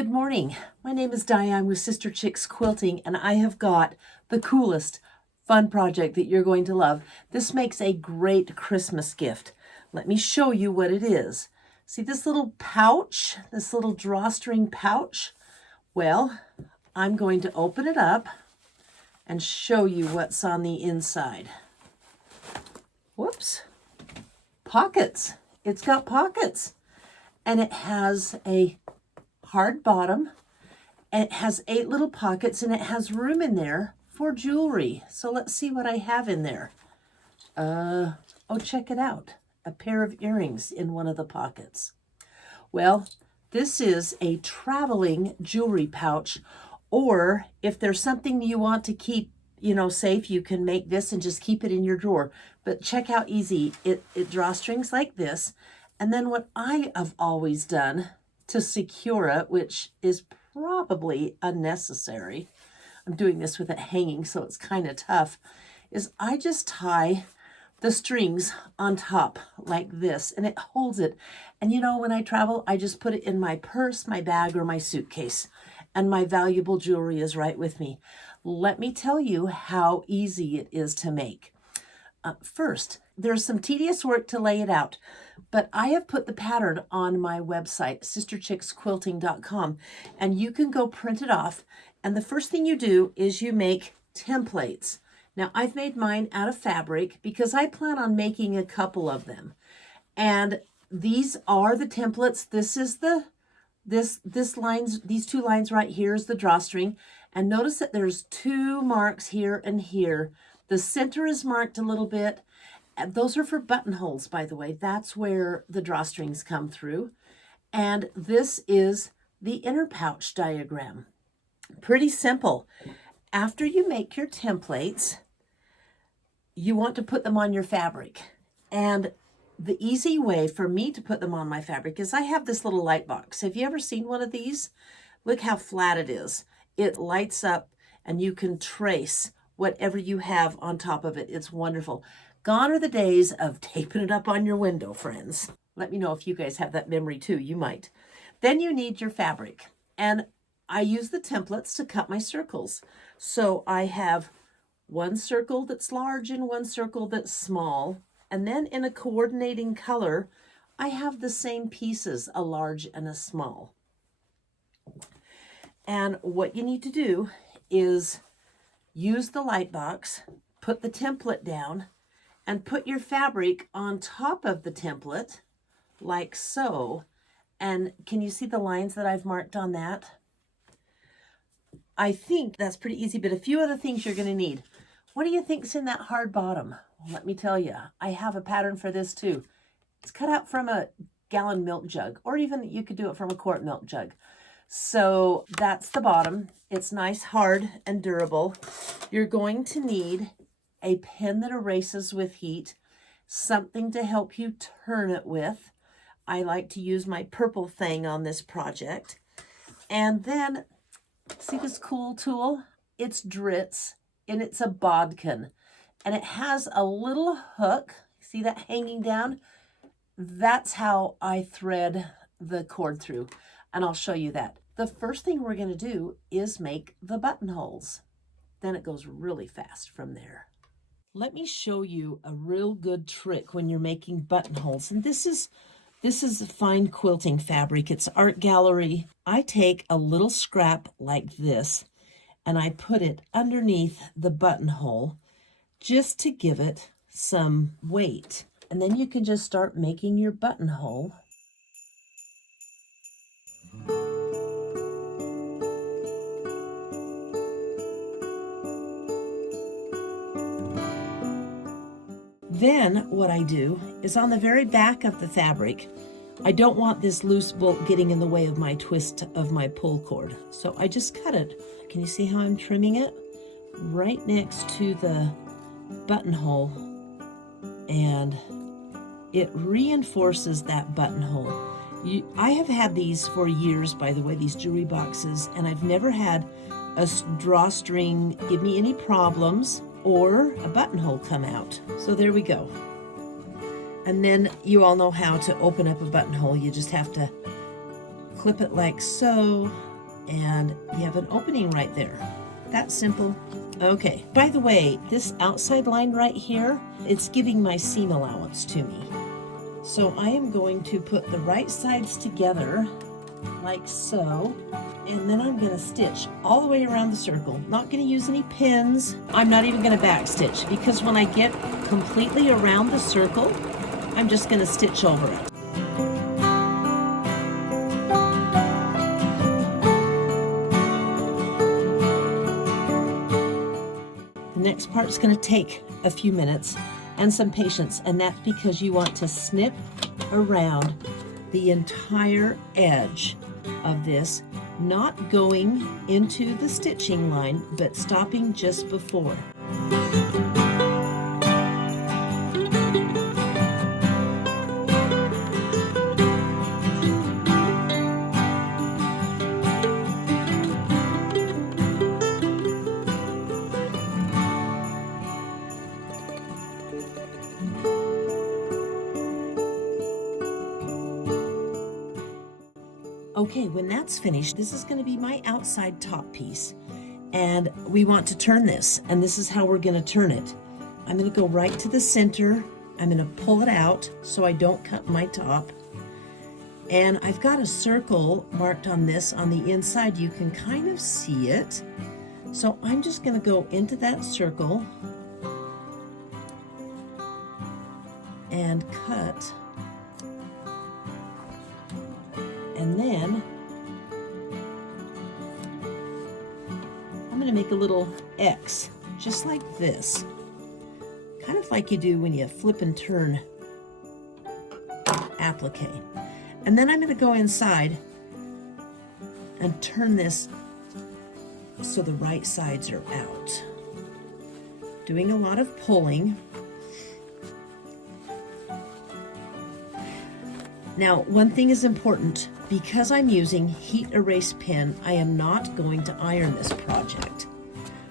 Good morning. My name is Diane with Sister Chicks Quilting, and I have got the coolest fun project that you're going to love. This makes a great Christmas gift. Let me show you what it is. See this little pouch, this little drawstring pouch? Well, I'm going to open it up and show you what's on the inside. Whoops. Pockets. It's got pockets. And it has a hard bottom. It has 8 little pockets, and it has room in there for jewelry. So let's see what I have in there. Oh, check it out. A pair of earrings in one of the pockets. Well, this is a traveling jewelry pouch, or if there's something you want to keep, safe, you can make this and just keep it in your drawer. But check how easy it drawstrings like this. And then what I have always done to secure it, which is probably unnecessary, I'm doing this with it hanging, so it's kind of tough, is I just tie the strings on top like this, and it holds it. And when I travel, I just put it in my purse, my bag, or my suitcase, and my valuable jewelry is right with me. Let me tell you how easy it is to make. First, there's some tedious work to lay it out, but I have put the pattern on my website, sisterchicksquilting.com, and you can go print it off. And the first thing you do is you make templates. Now, I've made mine out of fabric because I plan on making a couple of them. And these are the templates. This is these 2 lines right here is the drawstring. And notice that there's 2 marks here and here. The center is marked a little bit. Those are for buttonholes, by the way. That's where the drawstrings come through. And this is the inner pouch diagram. Pretty simple. After you make your templates, you want to put them on your fabric. And the easy way for me to put them on my fabric is I have this little light box. Have you ever seen one of these? Look how flat it is. It lights up and you can trace whatever you have on top of it. It's wonderful. Gone are the days of taping it up on your window, friends. Let me know if you guys have that memory too. You might. Then you need your fabric. And I use the templates to cut my circles. So I have one circle that's large and one circle that's small. And then in a coordinating color, I have the same pieces, a large and a small. And what you need to do is use the light box, put the template down, and put your fabric on top of the template, like so. And can you see the lines that I've marked on that? I think that's pretty easy, but a few other things you're going to need. What do you think's in that hard bottom? Well, let me tell you, I have a pattern for this too. It's cut out from a gallon milk jug, or even you could do it from a quart milk jug. So that's the bottom. It's nice, hard, and durable. You're going to need a pen that erases with heat, something to help you turn it with. I like to use my purple thing on this project. And then, see this cool tool? It's Dritz, and it's a bodkin. And it has a little hook. See that hanging down? That's how I thread the cord through. And I'll show you that. The first thing we're going to do is make the buttonholes. Then it goes really fast from there. Let me show you a real good trick when you're making buttonholes. And this is a fine quilting fabric. It's Art Gallery. I take a little scrap like this and I put it underneath the buttonhole just to give it some weight. And then you can just start making your buttonhole. Then what I do is on the very back of the fabric, I don't want this loose bolt getting in the way of my twist of my pull cord. So I just cut it. Can you see how I'm trimming it? Right next to the buttonhole. And it reinforces that buttonhole. I have had these for years, by the way, these jewelry boxes, and I've never had a drawstring give me any problems or a buttonhole come out. So there we go. And then you all know how to open up a buttonhole. You just have to clip it like so, and you have an opening right there. That's simple. Okay, by the way, this outside line right here, it's giving my seam allowance to me. So I am going to put the right sides together like so, and then I'm going to stitch all the way around the circle. Not going to use any pins. I'm not even going to back stitch, because when I get completely around the circle, I'm just going to stitch over it. The next part is going to take a few minutes and some patience, and that's because you want to snip around the entire edge of this, not going into the stitching line, but stopping just before. Okay, when that's finished, this is going to be my outside top piece, and we want to turn this, and this is how we're going to turn it. I'm going to go right to the center. I'm going to pull it out so I don't cut my top, and I've got a circle marked on this on the inside. You can kind of see it, so I'm just going to go into that circle and cut. And then I'm going to make a little X, just like this, kind of like you do when you flip and turn applique. And then I'm going to go inside and turn this so the right sides are out. Doing a lot of pulling. Now, one thing is important. Because I'm using heat erase pen, I am not going to iron this project.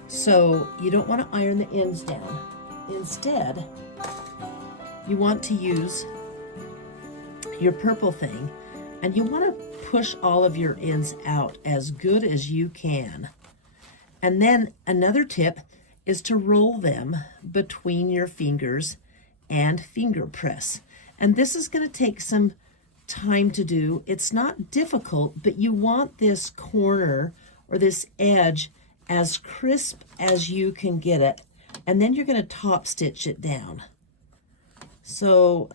So you don't want to iron the ends down. Instead, you want to use your purple thing, and you want to push all of your ends out as good as you can. And then another tip is to roll them between your fingers and finger press. And this is going to take some time to do. It's not difficult, but you want this corner or this edge as crisp as you can get it, and then you're going to top stitch it down. So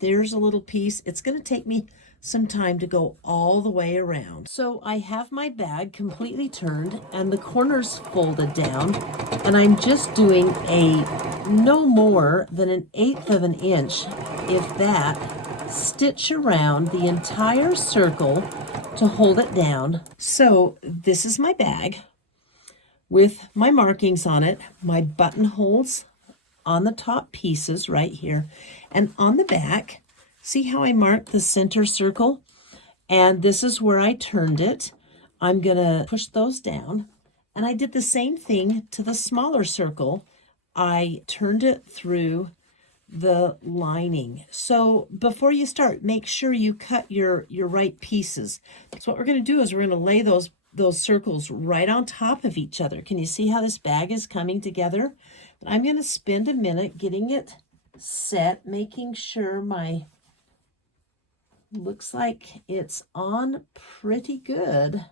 there's a little piece. It's going to take me some time to go all the way around. So I have my bag completely turned and the corners folded down, and I'm just doing a no more than 1/8 of an inch, if that, stitch around the entire circle to hold it down. So this is my bag with my markings on it, my buttonholes on the top pieces right here, and on the back, see how I marked the center circle? And this is where I turned it. I'm gonna push those down, and I did the same thing to the smaller circle. I turned it through the lining. So before you start, make sure you cut your right pieces. So what we're going to do is we're going to lay those circles right on top of each other. Can you see how this bag is coming together? I'm going to spend a minute getting it set, making sure looks like it's on pretty good.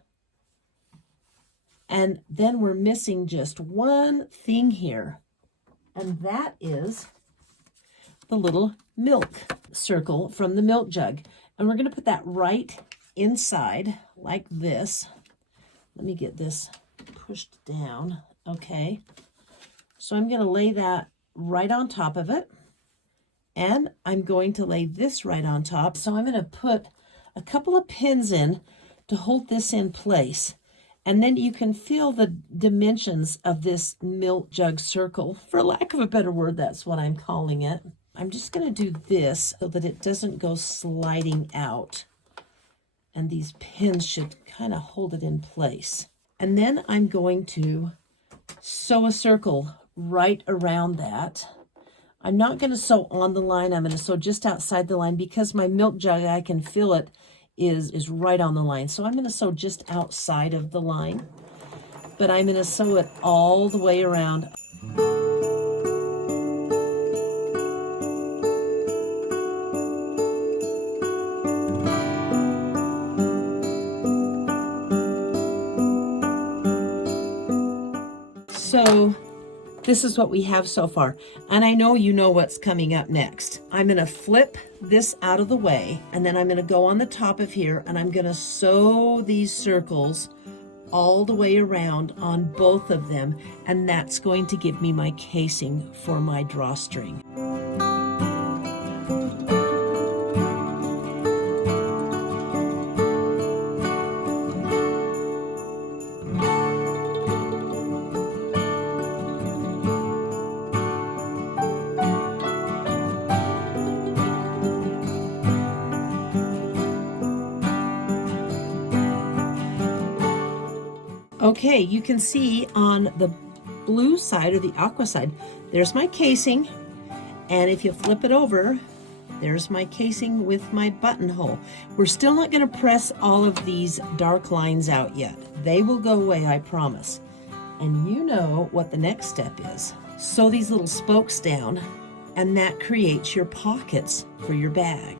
And then we're missing just one thing here, and that is the little milk circle from the milk jug. And we're going to put that right inside like this. Let me get this pushed down. Okay. So I'm going to lay that right on top of it. And I'm going to lay this right on top. So I'm going to put a couple of pins in to hold this in place. And then you can feel the dimensions of this milk jug circle. For lack of a better word, that's what I'm calling it. I'm just going to do this so that it doesn't go sliding out. And these pins should kind of hold it in place. And then I'm going to sew a circle right around that. I'm not going to sew on the line. I'm going to sew just outside the line because my milk jug, I can feel it is right on the line. So I'm going to sew just outside of the line, but I'm going to sew it all the way around. So this is what we have so far. And I know you know what's coming up next. I'm gonna flip this out of the way, and then I'm gonna go on the top of here, and I'm gonna sew these circles all the way around on both of them, and that's going to give me my casing for my drawstring. Okay, you can see on the blue side or the aqua side, there's my casing. And if you flip it over, there's my casing with my buttonhole. We're still not going to press all of these dark lines out yet. They will go away, I promise. And you know what the next step is. Sew these little spokes down, and that creates your pockets for your bag.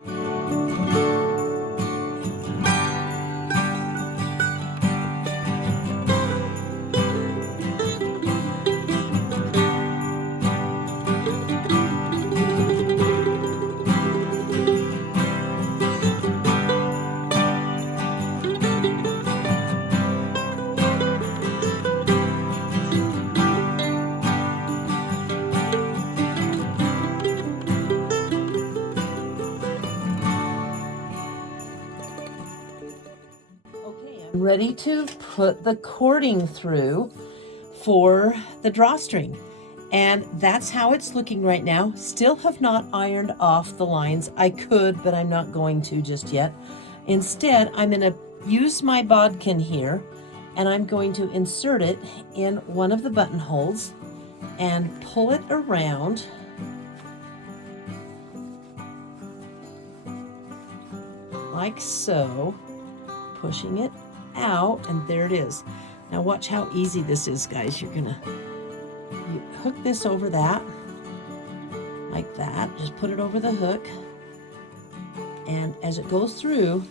Ready to put the cording through for the drawstring, and that's how it's looking right now. Still have not ironed off the lines. I could, but I'm not going to just yet. Instead, I'm going to use my bodkin here, and I'm going to insert it in one of the buttonholes and pull it around like so, pushing it out, and there it is. Now watch how easy this is, guys. You hook this over that, like that. Just put it over the hook, and as it goes through,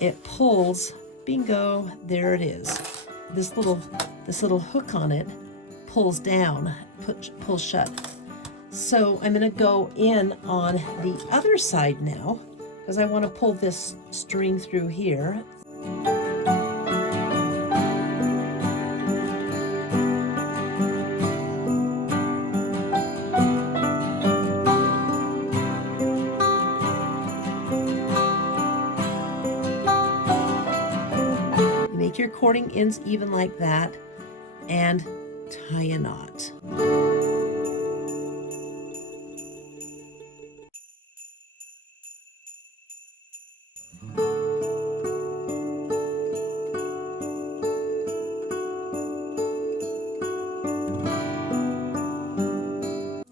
it pulls. Bingo, there it is. This little hook on it pulls down, pulls shut. So I'm going to go in on the other side now, because I want to pull this string through here. Make your cording ends even like that, and tie a knot.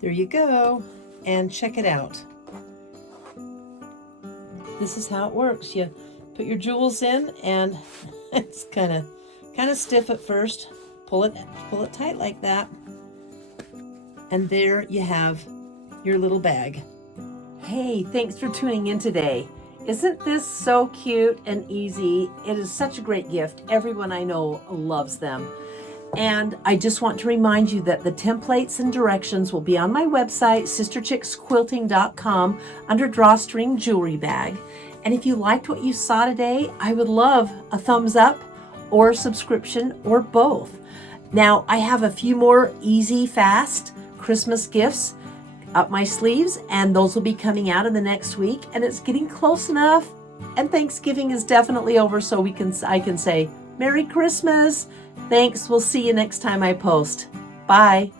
There you go, and check it out. This is how it works. You put your jewels in, and it's kind of stiff at first. Pull it tight like that, and there you have your little bag. Hey, thanks for tuning in today. Isn't this so cute and easy? It is such a great gift. Everyone I know loves them. And I just want to remind you that the templates and directions will be on my website, sisterchicksquilting.com, under Drawstring Jewelry Bag. And if you liked what you saw today, I would love a thumbs up or a subscription or both. Now, I have a few more easy, fast Christmas gifts up my sleeves, and those will be coming out in the next week. And it's getting close enough, and Thanksgiving is definitely over, so I can say Merry Christmas. Thanks. We'll see you next time I post. Bye.